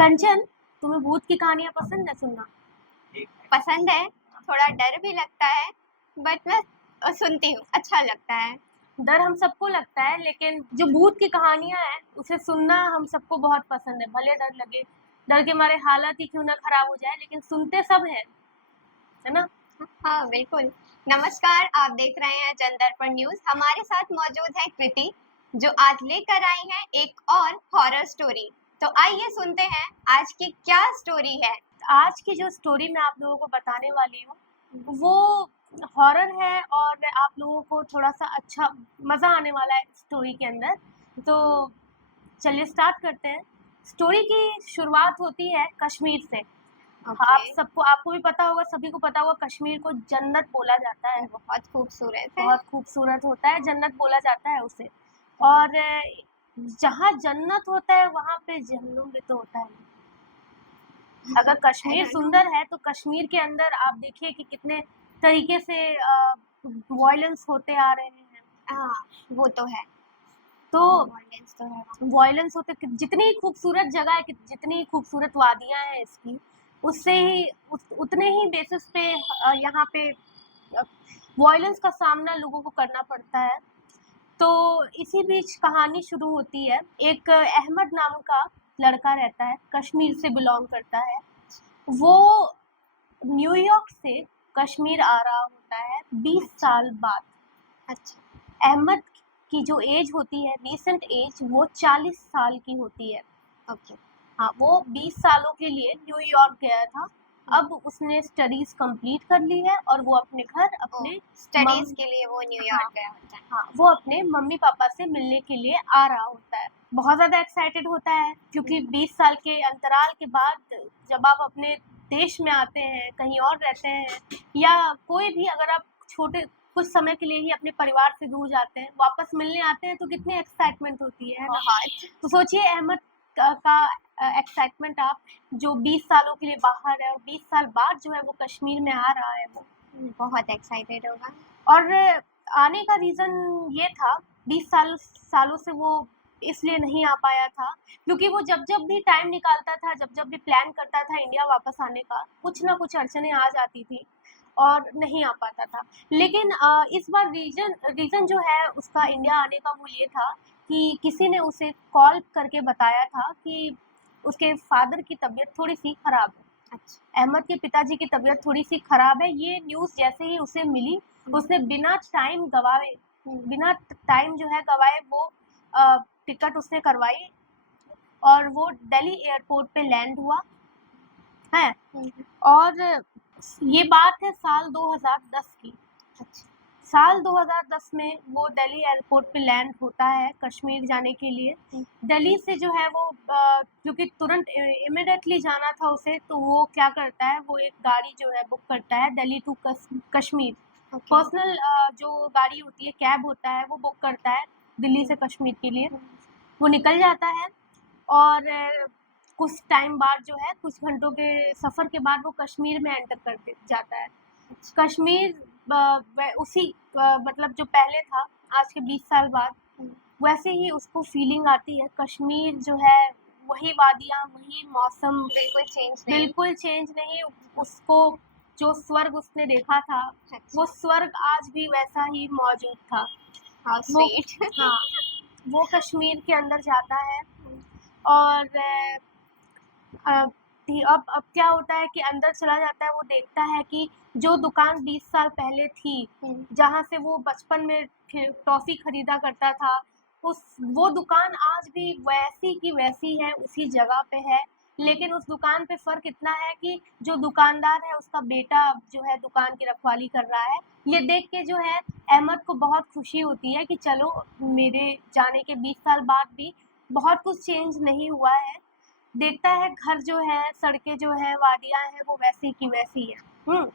कंचन, तुम्हें भूत की कहानियां पसंद है सुनना? पसंद है, थोड़ा डर भी लगता है, बट मैं सुनती हूँ, अच्छा लगता है। डर हम सबको लगता है, लेकिन जो भूत की कहानियां हैं उसे सुनना हम सबको बहुत पसंद है। भले डर लगे, डर के मारे हालत ही क्यों ना खराब हो जाए, लेकिन सुनते सब हैं, है ना? हाँ बिल्कुल। नमस्कार, आप देख रहे हैं जनदर्पण न्यूज। हमारे साथ मौजूद है कृति, जो आज लेकर आई हैं एक और हॉरर स्टोरी। तो आइए सुनते हैं आज की क्या स्टोरी है। आज की जो स्टोरी मैं आप लोगों को बताने वाली हूँ वो हॉरर है, और आप लोगों को थोड़ा सा अच्छा मज़ा आने वाला है स्टोरी के अंदर। तो चलिए स्टार्ट करते हैं। स्टोरी की शुरुआत होती है कश्मीर से। आप ओके। सबको आपको भी पता होगा, सभी को पता होगा, कश्मीर को जन्नत बोला जाता है। बहुत खूबसूरत है। बहुत खूबसूरत होता है, जन्नत बोला जाता है उसे। और जहाँ जन्नत होता है वहाँ पे जहन्नुम भी तो होता है। अगर कश्मीर सुंदर है तो कश्मीर के अंदर आप देखिए कि कितने तरीके से वायलेंस होते आ रहे हैं। हाँ, वो तो है। तो वायलेंस तो है। वायलेंस होते, जितनी खूबसूरत जगह है, जितनी खूबसूरत वादियां हैं इसकी, उससे ही उतने ही बेसिस पे यहाँ पे वायलेंस का सामना लोगों को करना पड़ता है। तो इसी बीच कहानी शुरू होती है। एक अहमद नाम का लड़का रहता है, कश्मीर से बिलोंग करता है। वो न्यूयॉर्क से कश्मीर आ रहा होता है 20 साल बाद। अच्छा। अहमद की जो एज होती है, रीसेंट एज, वो 40 साल की होती है। ओके। हाँ, वो 20 सालों के लिए न्यूयॉर्क गया था। अब उसने स्टडीज कंप्लीट कर ली है और वो अपने घर अपने स्टडीज के लिए वो न्यूयॉर्क हाँ, गया होता है। हाँ, वो अपने मम्मी पापा से मिलने के लिए आ रहा होता है। बहुत ज़्यादा एक्साइटेड होता है, क्योंकि 20 साल के अंतराल के बाद जब आप अपने देश में आते हैं, कहीं और रहते हैं, या कोई भी, अगर आप छोटे कुछ समय के लिए ही अपने परिवार से दूर जाते हैं, वापस मिलने आते हैं, तो कितनी एक्साइटमेंट होती है ना? तो सोचिए अहमद का एक्साइटमेंट आप, जो 20 सालों के लिए बाहर है और 20 साल बाद जो है वो कश्मीर में आ रहा है, वो बहुत एक्साइटेड होगा। और आने का रीज़न ये था, 20 सालों से वो इसलिए नहीं आ पाया था, क्योंकि वो जब भी टाइम निकालता था, जब भी प्लान करता था इंडिया वापस आने का, कुछ ना कुछ अड़चनें आ जाती थी और नहीं आ पाता था। लेकिन इस बार रीज़न जो है उसका इंडिया आने का वो ये था कि किसी ने उसे कॉल करके बताया था कि उसके फादर की तबीयत थोड़ी-सी खराब है। अच्छा। अहमद के पिताजी की तबीयत थोड़ी-सी खराब है। ये न्यूज़ जैसे ही उसे मिली, उसने बिना टाइम जो है गवाए वो टिकट उसने करवाई और वो दिल्ली एयरपोर्ट पे लैंड हुआ है। और ये बात है साल 2010 की। साल 2010 में वो दिल्ली एयरपोर्ट पे लैंड होता है कश्मीर जाने के लिए। दिल्ली से जो है वो क्योंकि तुरंत इमिडिएटली जाना था उसे, तो वो क्या करता है, वो एक गाड़ी जो है बुक करता है दिल्ली टू कश्मीर। पर्सनल जो गाड़ी होती है, कैब होता है, वो बुक करता है दिल्ली से कश्मीर के लिए। वो निकल जाता है और कुछ टाइम बाद जो है, कुछ घंटों के सफ़र के बाद वो कश्मीर में एंटर कर जाता है। कश्मीर उसी मतलब जो पहले था, आज के 20 साल बाद, वैसे ही उसको फीलिंग आती है। कश्मीर जो है, वही वादियाँ, वही मौसम, बिल्कुल चेंज नहीं। उसको जो स्वर्ग उसने देखा था, वो स्वर्ग आज भी वैसा ही मौजूद था। वो हाँ, वो कश्मीर के अंदर जाता है और अब क्या होता है कि अंदर चला जाता है। वो देखता है कि जो दुकान 20 साल पहले थी, जहाँ से वो बचपन में टॉफ़ी खरीदा करता था, वो दुकान आज भी वैसी की वैसी है, उसी जगह पे है। लेकिन उस दुकान पे फ़र्क इतना है कि जो दुकानदार है, उसका बेटा जो है दुकान की रखवाली कर रहा है। ये देख के जो है अहमद को बहुत खुशी होती है कि चलो, मेरे जाने के 20 साल बाद भी बहुत कुछ चेंज नहीं हुआ है। देखता है घर जो है, सड़कें जो हैं, वादियाँ हैं, वो वैसी की वैसी हैं।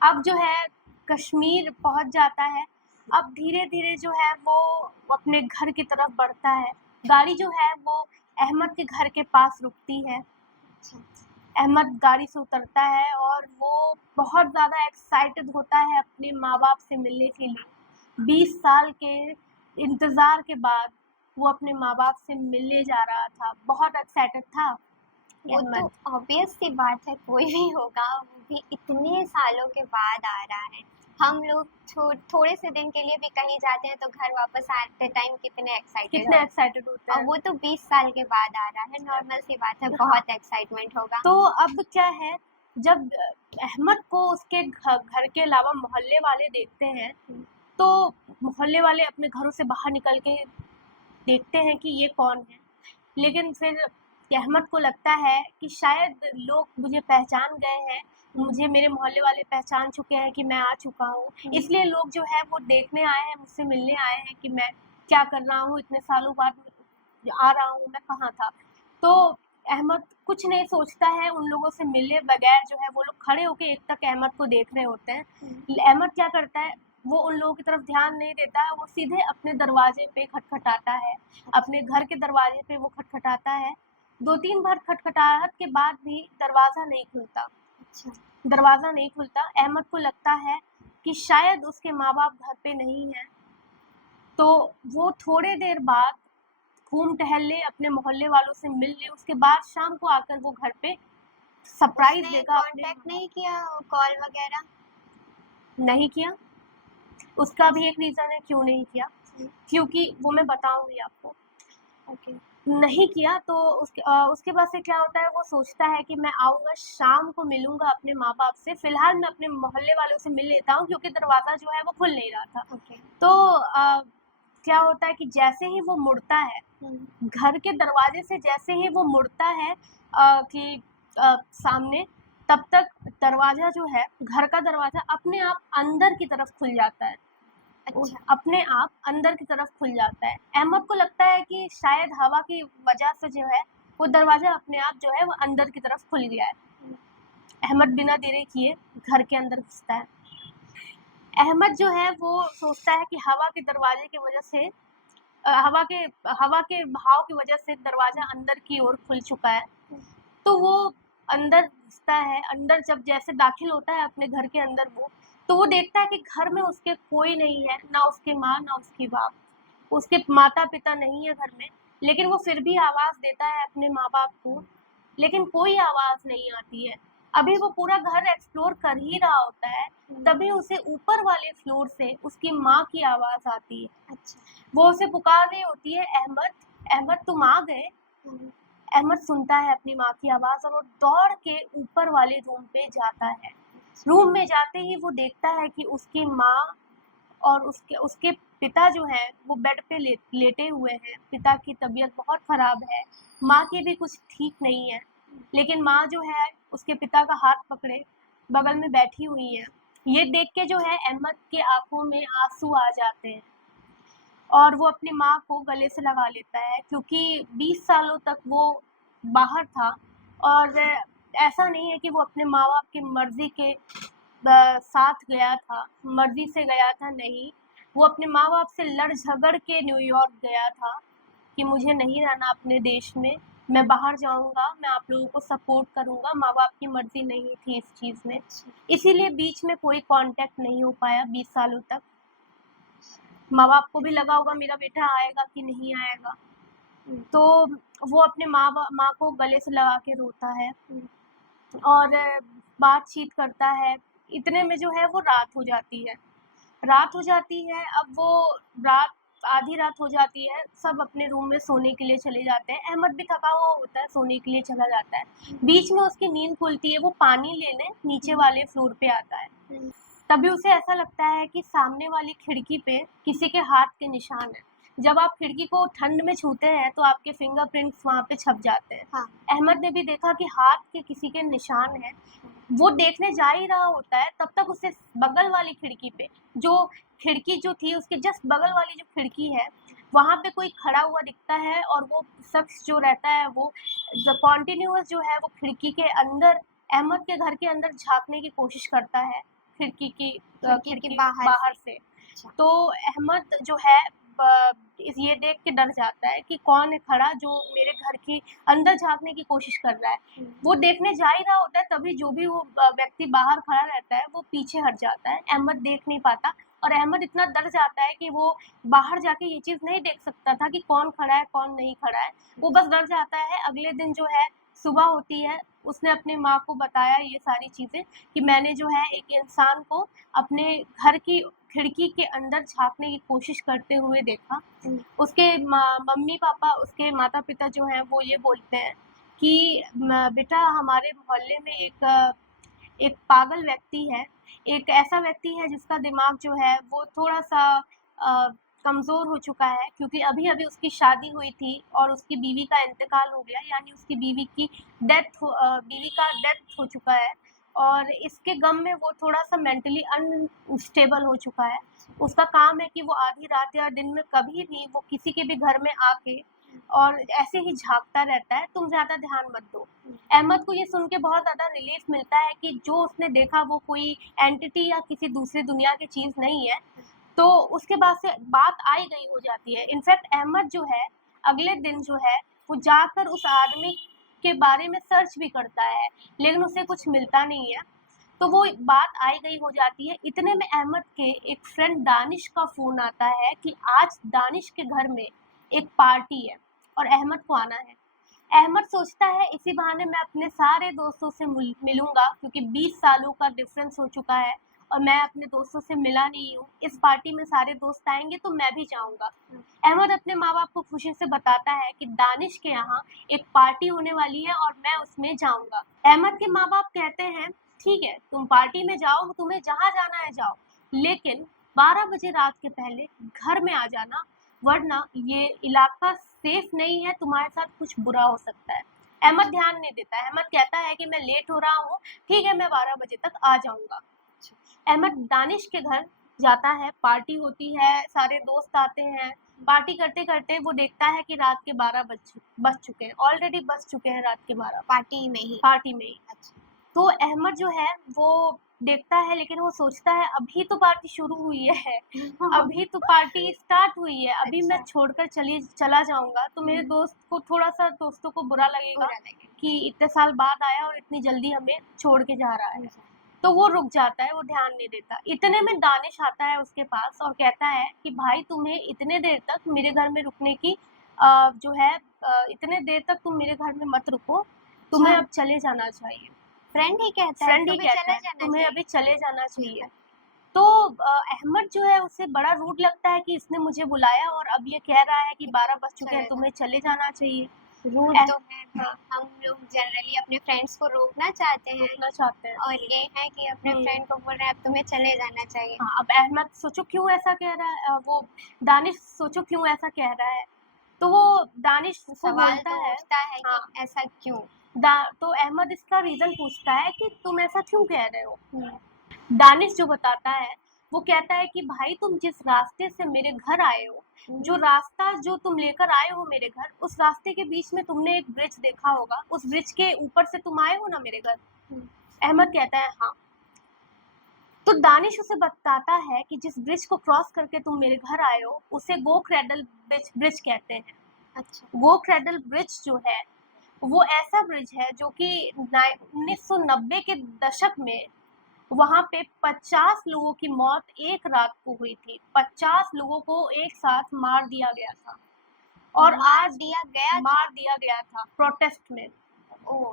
अब जो है कश्मीर पहुँच जाता है। अब धीरे-धीरे जो है वो अपने घर की तरफ बढ़ता है। गाड़ी जो है वो अहमद के घर के पास रुकती है। अहमद गाड़ी से उतरता है और वो बहुत ज़्यादा एक्साइटेड होता है अपने माँ-बाप से मिलने के लिए। 20 साल के इंतज़ार के बाद वो अपने माँ-बाप से मिलने जा रहा था, बहुत एक्साइटेड था। वो तो अहमद। ऑब्वियस सी बात है, कोई भी होगा, वो भी इतने सालों के बाद आ रहा है। हम लोग थोड़े से दिन के लिए भी कहीं जाते हैं तो घर वापस आते टाइम कितने एक्साइटेड कितने होते एक्साइटेड होते हैं, और हैं। वो तो 20 साल के बाद आ रहा है, नॉर्मल सी बात है, हाँ, बहुत एक्साइटमेंट होगा। तो अब क्या है, जब अहमद को उसके घर के अलावा मोहल्ले वाले देखते हैं, तो मोहल्ले वाले अपने घरों से बाहर निकल के देखते हैं कि ये कौन है। लेकिन फिर अहमद को लगता है कि शायद लोग मुझे पहचान गए हैं, मुझे मेरे मोहल्ले वाले पहचान चुके हैं कि मैं आ चुका हूँ, इसलिए लोग जो है वो देखने आए हैं, मुझसे मिलने आए हैं कि मैं क्या कर रहा हूँ, इतने सालों बाद आ रहा हूँ, मैं कहाँ था। तो अहमद कुछ नहीं सोचता है, उन लोगों से मिले बगैर जो है वो लोग खड़े होकर एक तक अहमद को देख रहे होते हैं। अहमद क्या करता है, वो उन लोगों की तरफ ध्यान नहीं देता है, वो सीधे अपने दरवाजे पे खटखटाता है, अपने घर के दरवाजे पे वो खटखटाता है। 2-3 बार खटखटाहट के बाद भी दरवाज़ा नहीं खुलता। अच्छा, दरवाज़ा नहीं खुलता। अहमद को लगता है कि शायद उसके माँ-बाप घर पे नहीं हैं। तो वो थोड़े देर बाद घूम टहल ले, अपने मोहल्ले वालों से मिल ले, उसके बाद शाम को आकर वो घर पे सरप्राइज़ उसने देगा अपने कांटेक्ट नहीं किया, कॉल वगैरह? नहीं किया। उसका भी एक रीज़न है क्यों नहीं किया, क्योंकि वो मैं बताऊँगी आपको। ओके। नहीं किया तो उसके बाद से क्या होता है, वो सोचता है कि मैं आऊँगा, शाम को मिलूँगा अपने माँ-बाप से, फ़िलहाल मैं अपने मोहल्ले वालों से मिल लेता हूँ क्योंकि दरवाज़ा जो है वो खुल नहीं रहा था। ओके। तो क्या होता है कि जैसे ही वो मुड़ता है, घर के दरवाजे से जैसे ही वो मुड़ता है कि सामने, तब तक दरवाज़ा जो है, घर का दरवाज़ा अपने आप अंदर की तरफ खुल जाता है। अच्छा। अपने आप अंदर की तरफ खुल जाता है। अहमद को लगता है कि शायद हवा की वजह से जो है, वो दरवाज़ा अपने आप जो है वो अंदर की तरफ खुल गया है। अहमद बिना देरी किए घर के अंदर घुसता है। अहमद जो है वो सोचता है कि हवा के दरवाजे की वजह से हवा के बहाव की वजह से दरवाज़ा अंदर की ओर खुल चुका है। तो वो अंदर घुसता है, अंदर जब जैसे दाखिल होता है अपने घर के अंदर वो, तो वो देखता है कि घर में उसके कोई नहीं है, ना उसकी माँ, ना उसकी बाप। उसके माता-पिता नहीं है घर में, लेकिन वो फिर भी आवाज़ देता है अपने माँ-बाप को, लेकिन कोई आवाज़ नहीं आती है। अभी वो पूरा घर एक्सप्लोर कर ही रहा होता है, तभी उसे ऊपर वाले फ्लोर से उसकी माँ की आवाज़ आती है। अच्छा। वो उसे पुकार रही होती है, अहमद, अहमद तुम आ गए? अहमद सुनता है अपनी माँ की आवाज़ और वो दौड़ के ऊपर वाले रूम पे जाता है। रूम में जाते ही वो देखता है कि उसकी माँ और उसके उसके पिता जो हैं वो बेड पे लेटे हुए हैं। पिता की तबीयत बहुत ख़राब है, माँ की भी कुछ ठीक नहीं है, लेकिन माँ जो है उसके पिता का हाथ पकड़े बगल में बैठी हुई है। ये देख के जो है अहमद के आँखों में आँसू आ जाते हैं और वो अपनी माँ को गले से लगा लेता है, क्योंकि 20 सालों तक वो बाहर था और ऐसा नहीं है कि वो अपने माँ-बाप की मर्ज़ी के साथ गया था, मर्ज़ी से गया था, नहीं। वो अपने माँ-बाप से लड़ झगड़ के न्यूयॉर्क गया था कि मुझे नहीं रहना अपने देश में, मैं बाहर जाऊँगा, मैं आप लोगों को सपोर्ट करूँगा, माँ-बाप की मर्ज़ी नहीं थी इस चीज़ में। इसीलिए बीच में कोई कॉन्टैक्ट नहीं हो पाया 20 सालों तक। माँ-बाप को भी लगा होगा मेरा बेटा आएगा कि नहीं आएगा। तो वो अपने माँ को गले से लगा के रोता है और बातचीत करता है। इतने में जो है वो रात हो जाती है। रात हो जाती है, अब वो रात आधी रात हो जाती है, सब अपने रूम में सोने के लिए चले जाते हैं। अहमद भी थका हुआ होता है, सोने के लिए चला जाता है। बीच में उसकी नींद खुलती है, वो पानी लेने नीचे वाले फ्लोर पे आता है। तभी उसे ऐसा लगता है कि सामने वाली खिड़की पे किसी के हाथ के निशान हैं। जब आप खिड़की को ठंड में छूते हैं तो आपके फिंगरप्रिंट्स वहाँ पे छप जाते हैं। हाँ। अहमद ने भी देखा कि हाथ के किसी के निशान हैं। वो देखने जा ही रहा होता है, तब तक उसे बगल वाली खिड़की पे, जो खिड़की जो थी उसके जस्ट बगल वाली जो खिड़की है, वहाँ पे कोई खड़ा हुआ दिखता है और वो शख्स जो रहता है वो कॉन्टिन्यूअस जो है वो खिड़की के अंदर, अहमद के घर के अंदर झाँकने की कोशिश करता है, खिड़की के बाहर से। तो अहमद जो है ये देख के डर जाता है कि कौन है खड़ा जो मेरे घर के अंदर झाँकने की कोशिश कर रहा है। वो देखने जा ही रहा होता है, तभी जो भी वो व्यक्ति बाहर खड़ा रहता है वो पीछे हट जाता है। अहमद देख नहीं पाता और अहमद इतना डर जाता है कि वो बाहर जाके ये चीज़ नहीं देख सकता था कि कौन खड़ा है, कौन नहीं खड़ा है। वो बस डर जाता है। अगले दिन जो है सुबह होती है, उसने अपने माँ को बताया ये सारी चीज़ें कि मैंने जो है एक इंसान को अपने घर की खिड़की के अंदर झाँकने की कोशिश करते हुए देखा। उसके मम्मी पापा, उसके माता पिता जो हैं वो ये बोलते हैं कि बेटा हमारे मोहल्ले में एक पागल व्यक्ति है, एक ऐसा व्यक्ति है जिसका दिमाग जो है वो थोड़ा-सा कमज़ोर हो चुका है, क्योंकि अभी-अभी उसकी शादी हुई थी और उसकी बीवी का इंतकाल हो गया, यानी उसकी बीवी का डेथ हो चुका है और इसके गम में वो थोड़ा-सा मेंटली अनस्टेबल हो चुका है। उसका काम है कि वो आधी रात या दिन में कभी भी वो किसी के भी घर में आके और ऐसे ही झाँकता रहता है, तुम ज़्यादा ध्यान मत दो। अहमद को ये सुन के बहुत ज़्यादा रिलीफ़ मिलता है कि जो उसने देखा वो कोई एंटिटी या किसी दूसरी दुनिया की चीज़ नहीं है, तो उसके बाद से बात आई गई हो जाती है। इनफैक्ट अहमद जो है, अगले दिन जो है, वो जाकर उस आदमी के बारे में सर्च भी करता है, लेकिन उसे कुछ मिलता नहीं है। तो वो बात आई गई हो जाती है। इतने में अहमद के एक फ्रेंड दानिश का फ़ोन आता है कि आज दानिश के घर में एक पार्टी है और अहमद को आना है। अहमद सोचता है इसी बहाने मैं अपने सारे दोस्तों से मिलूँगा, क्योंकि 20 सालों का डिफ़रेंस हो चुका है और मैं अपने दोस्तों से मिला नहीं हूँ। इस पार्टी में सारे दोस्त आएँगे तो मैं भी जाऊँगा। अहमद अपने माँ-बाप को खुशी से बताता है कि दानिश के यहाँ एक पार्टी होने वाली है और मैं उसमें जाऊँगा। अहमद के माँ-बाप कहते हैं, ठीक है, तुम पार्टी में जाओ, तुम्हें जहाँ जाना है जाओ, लेकिन 12 बजे रात के पहले घर में आ जाना, वरना ये इलाका सेफ नहीं है, तुम्हारे साथ कुछ बुरा हो सकता है। अहमद ध्यान नहीं देता है। अहमद कहता है कि मैं लेट हो रहा हूँ, ठीक है मैं 12 बजे तक आ जाऊँगा। अहमद दानिश के घर जाता है, पार्टी होती है, सारे दोस्त आते हैं। पार्टी करते-करते वो देखता है कि रात के 12 बज चुके हैं, ऑलरेडी बज चुके हैं रात के 12। पार्टी में ही। अच्छा। तो अहमद जो है वो देखता है, लेकिन वो सोचता है अभी तो पार्टी शुरू हुई है, अभी तो पार्टी स्टार्ट हुई है, अभी मैं अच्छा। छोड़कर चला जाऊँगा तो मेरे दोस्तों को बुरा लगेगा कि इतने साल बाद आया और इतनी जल्दी हमें छोड़ के जा रहा है। तो वो रुक जाता है, वो ध्यान नहीं देता। इतने में दानिश आता है उसके पास और कहता है कि भाई तुम्हें इतने देर तक मेरे घर में रुकने की जो है इतने देर तक तुम मेरे घर में मत रुको, तुम्हें अब चले जाना चाहिए। फ्रेंड ही कहता है फ्रेंड ही तुम्हें कहता चले है जाना तुम्हें चाहिए। अभी चले जाना चाहिए। तो अहमद जो है उसे बड़ा रूड लगता है कि इसने मुझे बुलाया और अब ये कह रहा है कि 12 बज चुके हैं, तुम्हें चले जाना चाहिए। रूड तो है, हाँ, हम लोग जनरली अपने फ्रेंड्स को रोकना चाहते हैं रोकना चाहते हैं। और ये है कि अपने फ्रेंड को बोल रहे हैं अब तुम्हें चले जाना चाहिए। हाँ, अब अहमद सोचो क्यों ऐसा कह रहा है, वो दानिश सोचो क्यों ऐसा कह रहा है, तो वो दानिश को सवाल बोलता तो है, उठता है हाँ, कि ऐसा क्यों। तो अहमद इसका रीजन पूछता है कि तुम ऐसा क्यों कह रहे हो। दानिश जो बताता है वो कहता है कि भाई तुम जिस रास्ते से मेरे घर आए हो, जो रास्ता जो तुम लेकर आए हो मेरे घर, उस रास्ते के बीच में तुमने एक ब्रिज देखा होगा, उस ब्रिज के ऊपर से तुम आए हो ना मेरे घर। अहमद कहता है हाँ। तो दानिश उसे बताता है कि जिस ब्रिज को क्रॉस करके तुम मेरे घर आए हो उसे गो क्रैडल ब्रिज कहते हैं। अच्छा। गो क्रैडल ब्रिज जो है वो ऐसा ब्रिज है जो कि 1990 के दशक में वहाँ पे 50 लोगों की मौत एक रात को हुई थी। 50 लोगों को एक साथ मार दिया गया था और मार आज दिया गया था प्रोटेस्ट में। ओह।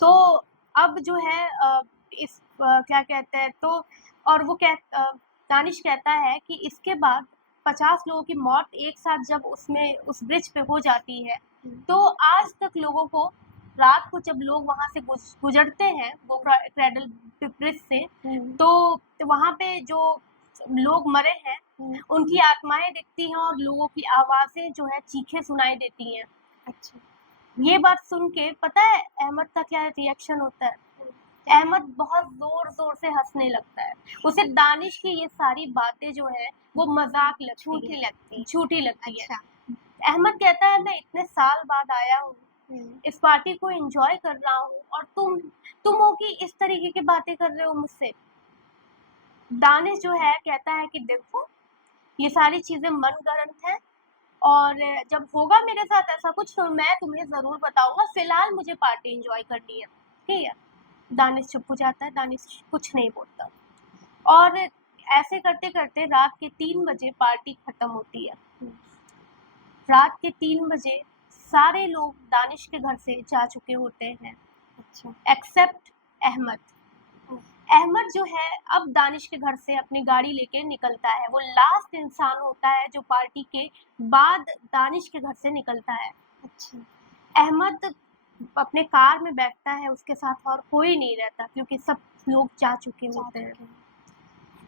तो अब जो है क्या कहते हैं, तो और दानिश कहता है कि इसके बाद 50 लोगों की मौत एक साथ जब उस ब्रिज पे हो जाती है, तो आज तक लोगों को रात को जब लोग वहाँ से गुजरते हैं वो क्रैडल ब्रिज से, तो वहाँ पे जो लोग मरे हैं उनकी आत्माएं दिखती हैं और लोगों की आवाज़ें जो है चीखें सुनाई देती हैं। अच्छा। ये बात सुन के पता है अहमद का क्या रिएक्शन होता है? अहमद बहुत ज़ोर-ज़ोर से हँसने लगता है। उसे दानिश की ये सारी बातें जो है वो मज़ाक झूठी लगती है। अच्छा। अहमद कहता है मैं इतने साल बाद आया हूँ, इस पार्टी को एंजॉय कर रहा हूँ और तुम हो कि इस तरीके की बातें कर रहे हो मुझसे। दानिश जो है कहता है कि देखो ये सारी चीज़ें मनगढ़ंत हैं और जब होगा मेरे साथ ऐसा कुछ तो मैं तुम्हें ज़रूर बताऊँगा, फ़िलहाल मुझे पार्टी एंजॉय करनी है, ठीक है? दानिश चुप हो जाता है, दानिश कुछ नहीं बोलता और ऐसे करते-करते रात के 3 बजे पार्टी ख़त्म होती है। रात के 3 बजे सारे लोग दानिश के घर से जा चुके होते हैं, अच्छा। एक्सेप्ट अहमद। अहमद जो है अब दानिश के घर से अपनी गाड़ी लेके निकलता है। वो लास्ट इंसान होता है जो पार्टी के बाद दानिश के घर से निकलता है। अच्छा। अहमद अपने कार में बैठता है, उसके साथ और कोई नहीं रहता क्योंकि सब लोग जा चुके होते हैं।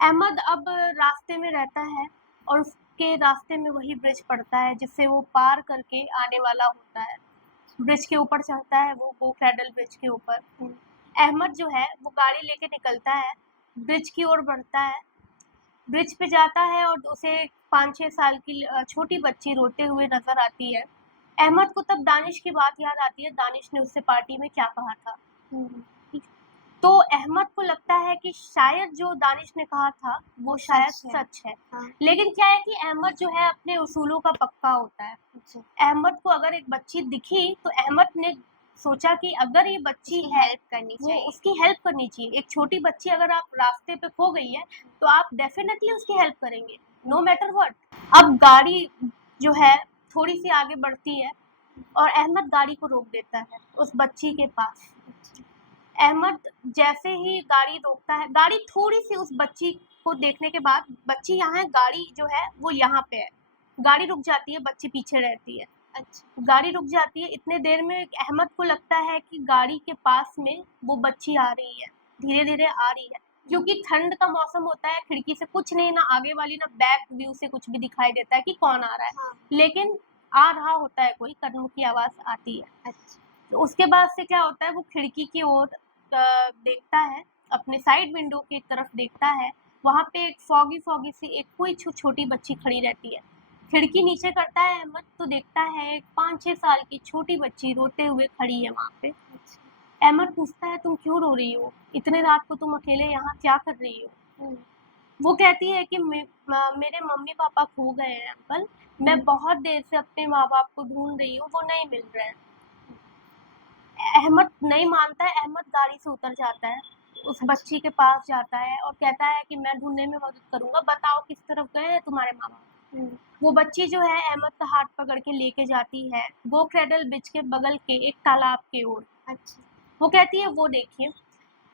अहमद अब रास्ते में रहता है और उसके रास्ते में वही ब्रिज पड़ता है जिससे वो पार करके आने वाला होता है। ब्रिज के ऊपर चढ़ता है वो क्रैडल ब्रिज के ऊपर। अहमद जो है वो गाड़ी लेके निकलता है, ब्रिज की ओर बढ़ता है। ब्रिज पे जाता है और उसे 5-6 साल की छोटी बच्ची रोते हुए नजर आती है। अहमद को तब दानिश की बात याद आती है, दानिश ने उससे पार्टी में क्या कहा था। तो अहमद को लगता है कि शायद जो दानिश ने कहा था वो शायद सच है। हाँ। लेकिन क्या है कि अहमद जो है अपने उसूलों का पक्का होता है। अहमद को अगर एक बच्ची दिखी तो अहमद ने सोचा कि अगर ये बच्ची है हेल्प करनी वो चाहिए। उसकी हेल्प करनी चाहिए। एक छोटी बच्ची अगर आप रास्ते पे खो गई है तो आप डेफिनेटली उसकी हेल्प करेंगे, नो मैटर व्हाट। अब गाड़ी जो है थोड़ी सी आगे बढ़ती है और अहमद गाड़ी को रोक देता है उस बच्ची के पास। अहमद जैसे ही गाड़ी रोकता है, गाड़ी थोड़ी सी उस बच्ची को देखने के बाद, बच्ची यहाँ है, गाड़ी जो है वो यहाँ पे है, गाड़ी रुक जाती है, बच्ची पीछे रहती है। अच्छा। गाड़ी रुक जाती है, इतने देर में अहमद को लगता है कि गाड़ी के पास में वो बच्ची आ रही है, धीरे धीरे आ रही है। क्योंकि ठंड का मौसम होता है, खिड़की से कुछ नहीं, ना आगे वाली ना बैक व्यू से कुछ भी दिखाई देता है कि कौन आ रहा है। हाँ। लेकिन आ रहा होता है कोई, कदम की आवाज आती है। अच्छा। तो उसके बाद से क्या होता है, वो खिड़की की ओर देखता है, अपने साइड विंडो की तरफ देखता है। वहाँ पे एक फॉगी सी एक कोई छोटी बच्ची खड़ी रहती है। खिड़की नीचे करता है अहमद तो देखता है एक 5-6 साल की छोटी बच्ची रोते हुए खड़ी है वहाँ पे। अहमद पूछता है तुम क्यों रो रही हो, इतने रात को तुम अकेले यहाँ क्या कर रही हो। वो कहती है कि मेरे मम्मी पापा खो गए हैं अंकल, मैं बहुत देर से अपने माँ बाप को ढूंढ रही हूँ, वो नहीं मिल रहे हैं। अहमद नहीं मानता है, अहमद गाड़ी से उतर जाता है, उस बच्ची के पास जाता है और कहता है कि मैं ढूंढने में मदद करूंगा, बताओ किस तरफ गए हैं तुम्हारे माँ बाप। वो बच्ची जो है अहमद का हाथ पकड़ के लेके जाती है वो क्रैडल ब्रिज के बगल के एक तालाब की ओर। अच्छा। वो कहती है वो देखिए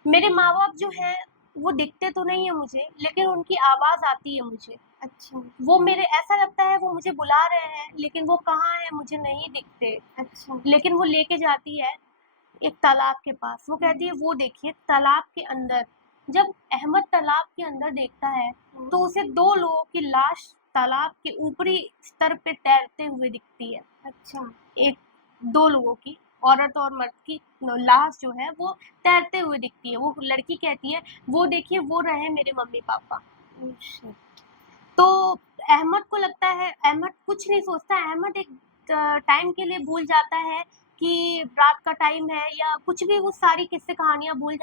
मेरे माँ बाप जो है वो दिखते तो नहीं है मुझे, लेकिन उनकी आवाज आती है मुझे। अच्छा। वो मेरे ऐसा लगता है वो मुझे बुला रहे हैं, लेकिन वो कहाँ है मुझे नहीं दिखते। अच्छा। लेकिन वो लेके जाती है एक तालाब के पास। वो कहती है वो देखिए तालाब के अंदर। जब अहमद तालाब के अंदर देखता है तो उसे 2 लोगों की लाश तालाब के ऊपरी स्तर पे तैरते हुए दिखती है। अच्छा। 2 लोगों की, औरत और मर्द की लाश जो है वो तैरते हुए दिखती है। वो लड़की कहती है वो देखिए वो रहे मेरे मम्मी पापा। तो अहमद को लगता है, अहमद कुछ नहीं सोचता, अहमद एक टाइम के लिए भूल जाता है कि रात का टाइम है या कुछ भी, वो सारी किस्से कहानियां भूल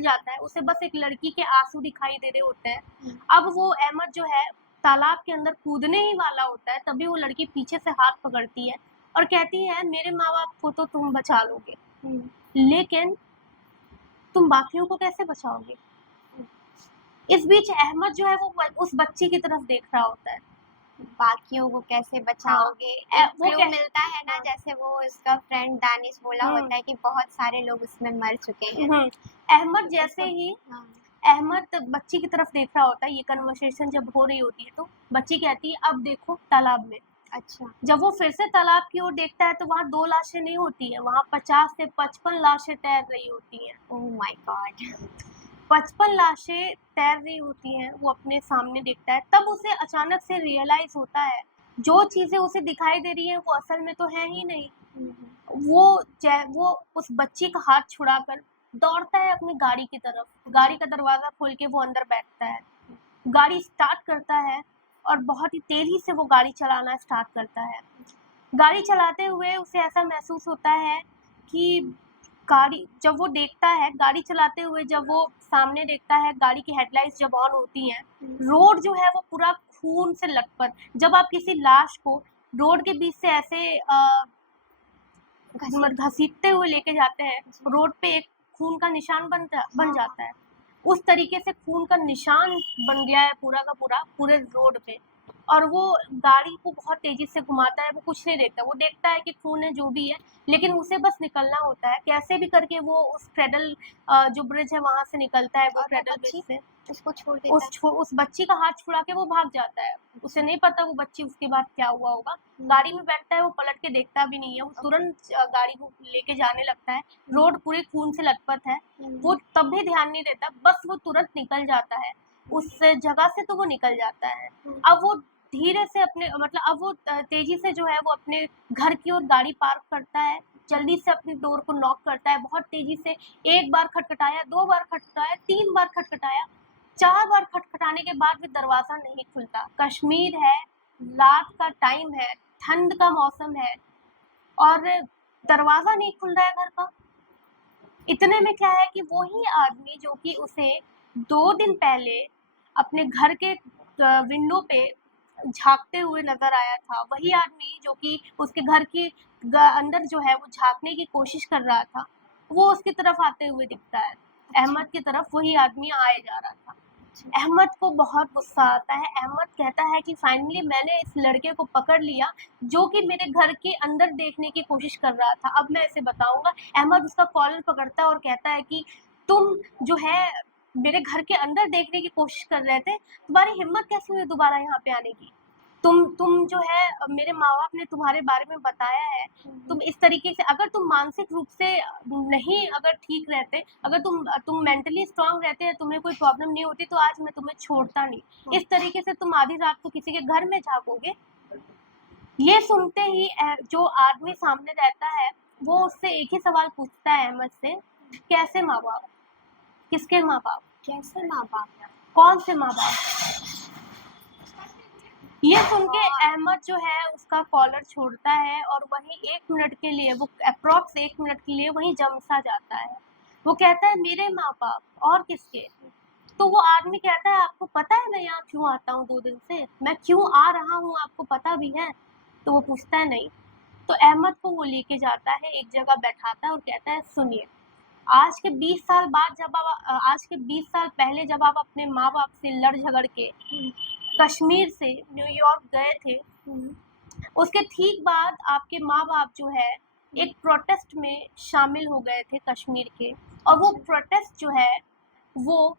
जाता है। उसे बस एक लड़की के आंसू दिखाई दे रहे होते हैं। अब वो अहमद जो है तालाब के अंदर कूदने ही वाला होता है, तभी वो लड़की पीछे से हाथ पकड़ती है और कहती है मेरे माँ बाप को तो तुम बचा लोगे, लेकिन तुम बाकियों को कैसे बचाओगे। इस बीच अहमद जो है वो उस बच्ची की तरफ देख रहा होता है, बाकियों को कैसे बचाओगे। वो क्लू मिलता है ना, जैसे वो इसका फ्रेंड दानिश बोला होता है कि बहुत सारे लोग उसमें मर चुके हैं। अहमद जैसे ही अहमद बच्ची की तरफ देख रहा होता है, ये कन्वर्सेशन जब हो रही होती है तो बच्ची कहती है अब देखो तालाब में। अच्छा। जब वो फिर से तालाब की ओर देखता है तो वहाँ 2 लाशें नहीं होती है, वहाँ 50 से 55 लाशें तैर रही होती हैं। Oh my God. 55 लाशें तैर रही होती हैं, वो अपने सामने देखता है। तब उसे अचानक से रियलाइज होता है जो चीजें उसे दिखाई दे रही हैं वो असल में तो है ही नहीं। वो उस बच्ची का हाथ छुड़ाकर दौड़ता है अपनी गाड़ी की तरफ। गाड़ी का दरवाजा खोल के वो अंदर बैठता है, गाड़ी स्टार्ट करता है और बहुत ही तेजी से वो गाड़ी चलाना स्टार्ट करता है। गाड़ी चलाते हुए उसे ऐसा महसूस होता है कि गाड़ी जब वो देखता है, गाड़ी चलाते हुए जब वो सामने देखता है, गाड़ी की हेडलाइट्स जब ऑन होती हैं, रोड जो है वो पूरा खून से लथपथ। जब आप किसी लाश को रोड के बीच से ऐसे घसीटते हुए लेके जाते हैं, रोड पे एक खून का निशान बन जाता है। उस तरीके से खून का निशान बन गया है पूरा का पूरा पूरे रोड पे। और वो गाड़ी को बहुत तेजी से घुमाता है, वो कुछ नहीं देखता, वो देखता है कि खून है जो भी है, लेकिन उसे बस निकलना होता है। कैसे भी करके वो उस क्रेडल जो ब्रिज है वहां से निकलता है, वो और वो क्रेडल बच्ची ब्रिज से उसको छोड़ देता है। उस बच्ची का हाथ छुड़ा के वो भाग जाता है। उसे नहीं पता वो बच्ची उसके बाद क्या हुआ होगा। गाड़ी में बैठता है, वो पलट के देखता भी नहीं है, वो तुरंत गाड़ी को लेके जाने लगता है। रोड पूरे खून से लथपथ है, वो तब भी ध्यान नहीं देता, बस वो तुरंत निकल जाता है उस जगह से, तो वो निकल जाता है। अब वो धीरे से अपने मतलब अब वो तेजी से जो है वो अपने घर की ओर गाड़ी पार्क करता है, जल्दी से अपनी डोर को नॉक करता है बहुत तेजी से। 1 बार खटखटाया, 2 बार खटखटाया, 3 बार खटखटाया, 4 बार खटखटाने के बाद भी दरवाजा नहीं खुलता। कश्मीर है, रात का टाइम है, ठंड का मौसम है और दरवाजा नहीं खुल रहा है घर का। इतने में क्या है कि वही आदमी जो कि उसे 2 दिन पहले अपने घर के विंडो पे झाँकते हुए नज़र आया था, वही आदमी जो कि उसके घर की अंदर जो है वो झाँकने की कोशिश कर रहा था, वो उसकी तरफ आते हुए दिखता है। अहमद की तरफ वही आदमी आए जा रहा था। अहमद को बहुत गुस्सा आता है। अहमद कहता है कि फाइनली मैंने इस लड़के को पकड़ लिया जो कि मेरे घर के अंदर देखने की कोशिश कर रहा था, अब मैं इसे बताऊंगा। अहमद उसका कॉलर पकड़ता है और कहता है कि तुम जो है मेरे घर के अंदर देखने की कोशिश कर रहे थे, तुम्हारी हिम्मत कैसे हुई दोबारा यहाँ पे आने की? तुम जो है मेरे माँ-बाप ने तुम्हारे बारे में बताया है, तुम इस तरीके से अगर तुम मानसिक रूप से नहीं अगर ठीक रहते, अगर तुम मेंटली स्ट्रॉन्ग रहते हैं, तुम्हें कोई प्रॉब्लम नहीं होती, तो आज मैं तुम्हें छोड़ता नहीं। इस तरीके से तुम आधी रात को किसी के घर में झाँकोगे। ये सुनते ही जो आदमी सामने रहता है, वो उससे एक ही सवाल पूछता है अहमद से, कैसे माँ-बाप? किसके माँ-बाप? कैसे माँ बाप? कौन से माँ-बाप? ये सुन के अहमद जो है उसका कॉलर छोड़ता है और वहीं 1 मिनट के लिए वो अप्रॉक्स 1 मिनट के लिए वहीं जम सा जाता है। वो कहता है मेरे माँ-बाप और किसके? तो वो आदमी कहता है आपको पता है मैं यहाँ क्यों आता हूँ 2 दिन से? मैं क्यों आ रहा हूँ आपको पता भी है? तो वो पूछता है नहीं। तो अहमद को वो लेके जाता है, एक जगह बैठाता है और कहता है सुनिए, आज के 20 साल बाद जब आज के 20 साल पहले जब आप अपने माँ-बाप से लड़ झगड़ के कश्मीर से न्यूयॉर्क गए थे, उसके ठीक बाद आपके माँ-बाप जो है एक प्रोटेस्ट में शामिल हो गए थे कश्मीर के, और वो प्रोटेस्ट जो है वो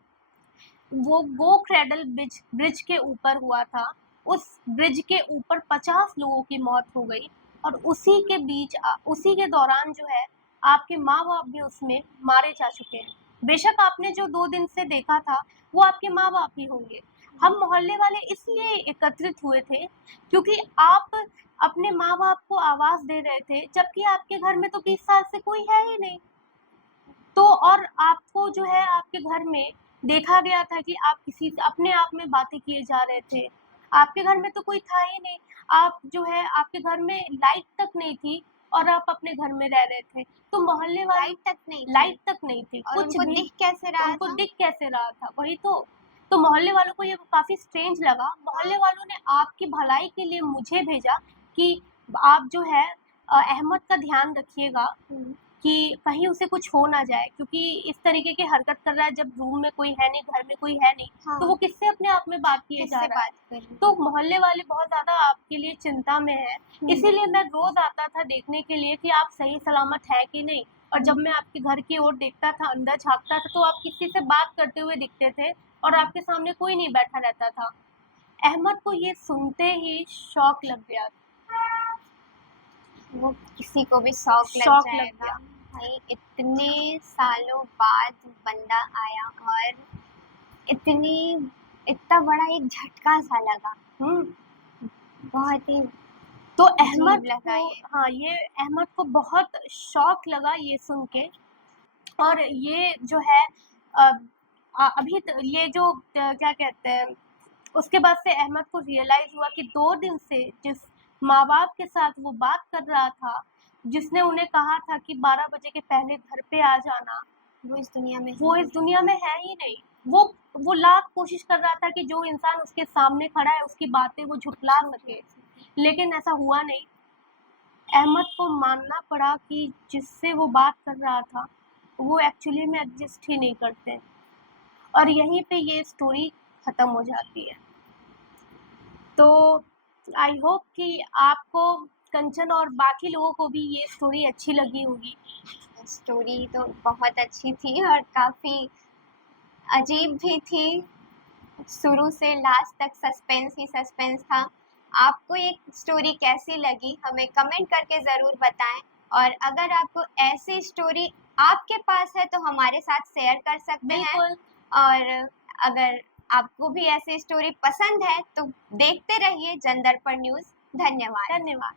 गो क्रेडल ब्रिज के ऊपर हुआ था। उस ब्रिज के ऊपर 50 लोगों की मौत हो गई और उसी के दौरान जो है आपके माँ-बाप भी उसमें मारे जा चुके हैं। बेशक आपने जो 2 दिन से देखा था वो आपके माँ-बाप ही होंगे। हम मोहल्ले वाले इसलिए एकत्रित हुए थे क्योंकि आप अपने माँ-बाप को आवाज़ दे रहे थे, जबकि आपके घर में तो 20 साल से कोई है ही नहीं। तो और आपको जो है आपके घर में देखा गया था कि आप किसी से अपने आप में बातें किए जा रहे थे। आपके घर में तो कोई था ही नहीं। आप जो है आपके घर में लाइट तक नहीं थी और आप अपने घर में रह रहे थे। तो मोहल्ले वाले लाइट तक नहीं थी। लाइट तक नहीं थी, और कुछ उनको भी दिख कैसे रहा उनको था? दिख कैसे रहा था? वही तो। तो मोहल्ले वालों को ये काफ़ी स्ट्रेंज लगा। मोहल्ले वालों ने आपकी भलाई के लिए मुझे भेजा कि आप जो है अहमद का ध्यान रखिएगा कि कहीं उसे कुछ हो ना जाए, क्योंकि इस तरीके की हरकत कर रहा है जब रूम में कोई है नहीं, घर में कोई है नहीं, तो वो किससे अपने आप में बात किए जा रहा है। तो मोहल्ले वाले बहुत ज़्यादा आपके लिए चिंता में हैं, इसीलिए मैं रोज़ आता था देखने के लिए कि आप सही सलामत हैं कि नहीं। और जब मैं आपके घर की ओर देखता था, अंदर झाँकता था, तो आप किसी से बात करते हुए दिखते थे और आपके सामने कोई नहीं बैठा रहता था। अहमद को ये सुनते ही शॉक लग गया। वो किसी को भी शौक लग शॉक लग जाएगा। गया। भाई इतने सालों बाद बंदा आया और इतना बड़ा एक झटका सा लगा। बहुत ही तो अजीब अहमद लगा को ये। हाँ, ये अहमद को बहुत शॉक लगा ये सुन के। और ये जो है ये जो क्या कहते हैं, उसके बाद से अहमद को रियलाइज़ हुआ कि 2 दिन से जिस माँ-बाप के साथ वो बात कर रहा था, जिसने उन्हें कहा था कि 12 बजे के पहले घर पे आ जाना, वो इस दुनिया में है ही नहीं। वो लाख कोशिश कर रहा था कि जो इंसान उसके सामने खड़ा है उसकी बातें वो झुठला सके, लेकिन ऐसा हुआ नहीं। अहमद को मानना पड़ा कि जिससे वो बात कर रहा था, वो एक्चुअली में एग्ज़िस्ट ही नहीं करते। और यहीं पे ये स्टोरी ख़त्म हो जाती है। तो आई होप कि आपको कंचन और बाकी लोगों को भी ये स्टोरी अच्छी लगी होगी। स्टोरी तो बहुत अच्छी थी और काफ़ी अजीब भी थी। शुरू से लास्ट तक सस्पेंस ही सस्पेंस था। आपको ये स्टोरी कैसी लगी हमें कमेंट करके ज़रूर बताएं, और अगर आपको ऐसी स्टोरी आपके पास है तो हमारे साथ शेयर कर सकते हैं। बिल्कुल। और अगर आपको भी ऐसी स्टोरी पसंद है तो देखते रहिए जनदर्पण न्यूज़। धन्यवाद। धन्यवाद।